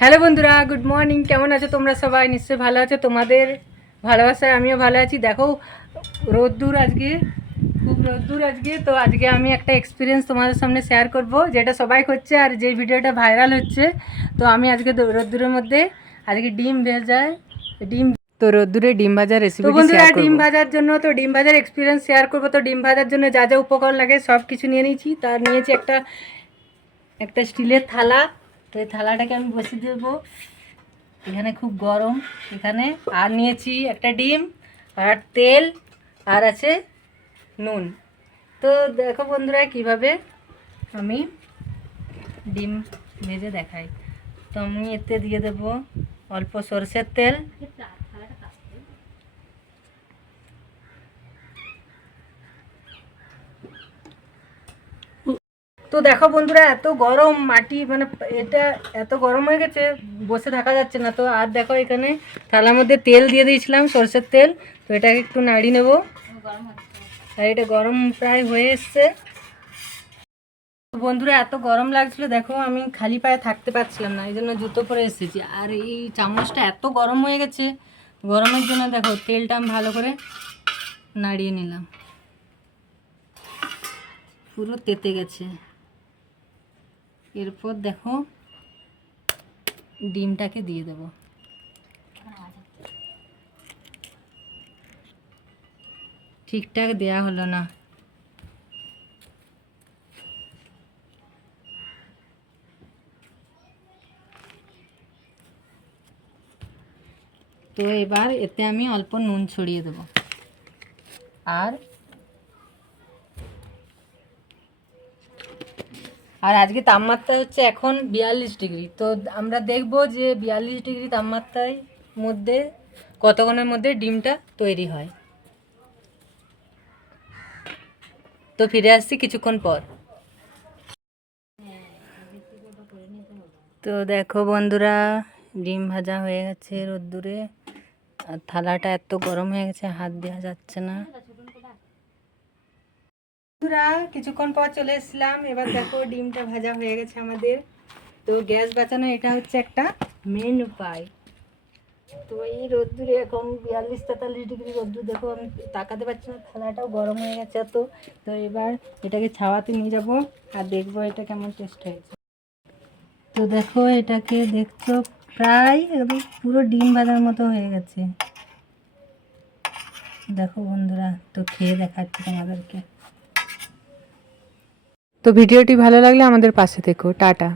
Hello বন্ধুরা good morning কেমন আছো তোমরা সবাই? নিশ্চয়ই ভালো আছো। তোমাদের ভালোবাসায় আমিও ভালো আছি। দেখো রোদ্দুর আজকে খুব রোদ্দুর আজকে। তো আজকে আমি একটা এক্সপিরিয়েন্স তোমাদের সামনে শেয়ার করব যেটা সবাই করছে আর যে ভিডিওটা ভাইরাল হচ্ছে। তো আমি আজকে রোদ্দুরের মধ্যে আজকে ডিম ভেজায় ডিম তো রোদ্দুরে ডিম ভাজার রেসিপি বন্ধুরা ডিম ভাজার জন্য তো ডিম ভাজার এক্সপিরিয়েন্স শেয়ার করব। তো ডিম ভাজার জন্য যা যা উপকরণ লাগে সব কিছু নিয়ে নিয়েছি। তার নিয়েছি একটা একটা স্টিলের থালা। তো এই থালাটাকে আমি বসিয়ে দেবো। এখানে খুব গরম। এখানে আর নিয়েছি একটা ডিম, আর তেল, আর আছে নুন। তো দেখো বন্ধুরা কীভাবে আমি ডিম ভেজে দেখাই। তো আমি এতে দিয়ে দেবো অল্প সরষের তেল। তো দেখো বন্ধুরা, এত গরম, মাটি মানে এটা এত গরম হয়ে গেছে, বসে থাকা যাচ্ছে না। তো আর দেখো এখানে থালার মধ্যে তেল দিয়ে দিয়েছিলাম, সরষের তেল। তো এটাকে একটু নাড়ি নেব। আর এটা গরম প্রায় হয়ে এসছে। বন্ধুরা, এত গরম লাগছিল, দেখো আমি খালি পায়ে থাকতে পারছিলাম না, এই জন্য জুতো পরে এসেছি। আর এই চামচটা এত গরম হয়ে গেছে, গরমের জন্য দেখো তেলটা আমি ভালো করে নাড়িয়ে নিলাম। পুরো তেতে গেছে। এরপর দেখো ডিমটাকে দিয়ে দেব। ঠিকঠাক দেয়া হলো না। তো এবার এতে আমি অল্প নুন ছড়িয়ে দেব। আর আর আজকে তাপমাত্রা হচ্ছে এখন বিয়াল্লিশ ডিগ্রি। তো আমরা দেখব যে বিয়াল্লিশ ডিগ্রি তাপমাত্রায় মধ্যে, কতক্ষণের মধ্যে ডিমটা তৈরি হয়। তো ফিরে আসছি কিছুক্ষণ পর। তো দেখো বন্ধুরা, ডিম ভাজা হয়ে গেছে রোদ্দুরে। আর থালাটা এত গরম হয়ে গেছে, হাত দেওয়া যাচ্ছে না। বন্ধুরা, কিছুক্ষণ পর চলে এসলাম এবার দেখো, ডিমটা ভাজা হয়ে গেছে আমাদের। তো গ্যাস বাঁচানো, এটা হচ্ছে একটা মেন উপায়। তো এই রোদ্দুরে এখন বিয়াল্লিশ তেতাল্লিশ ডিগ্রি রোদ্দুর। দেখো, আমি তাকাতে পারছি না, থালাটাও গরম হয়ে গেছে তো তো এবার এটাকে ছাওয়াতে নিয়ে যাব আর দেখব এটা কেমন টেস্ট হয়েছে। তো দেখো, এটাকে দেখছ, প্রায় একদম পুরো ডিম ভাজার মতো হয়ে গেছে। দেখো বন্ধুরা, তো খেয়ে দেখাচ্ছি তোমাদেরকে। তো ভিডিওটি ভালো লাগলে আমাদের পাশে থেকো। টাটা।